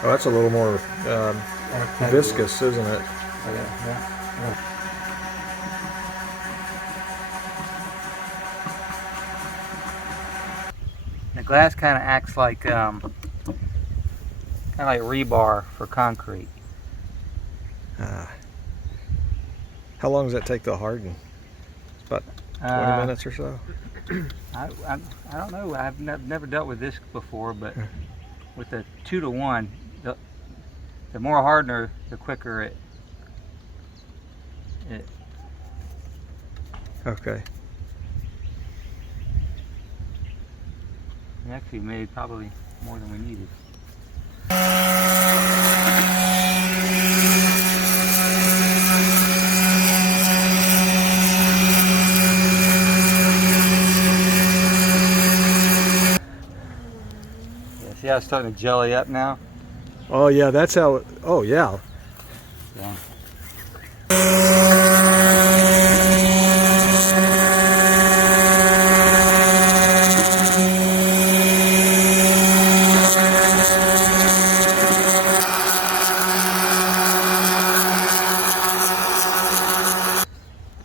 Oh, that's a little more viscous, isn't it? Yeah. The glass kind of acts like rebar for concrete. How long does that take to harden? It's about 20 minutes or so? I don't know. I've never dealt with this before, but with the 2-to-1, the more hardener, the quicker it. Okay. We actually made probably more than we needed. Yeah, see how it's starting to jelly up now? Oh yeah, that's how it, oh yeah. Yeah.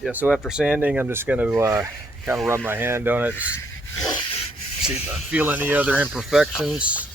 Yeah, so after sanding, I'm just going to kind of rub my hand on it, see if I feel any other imperfections.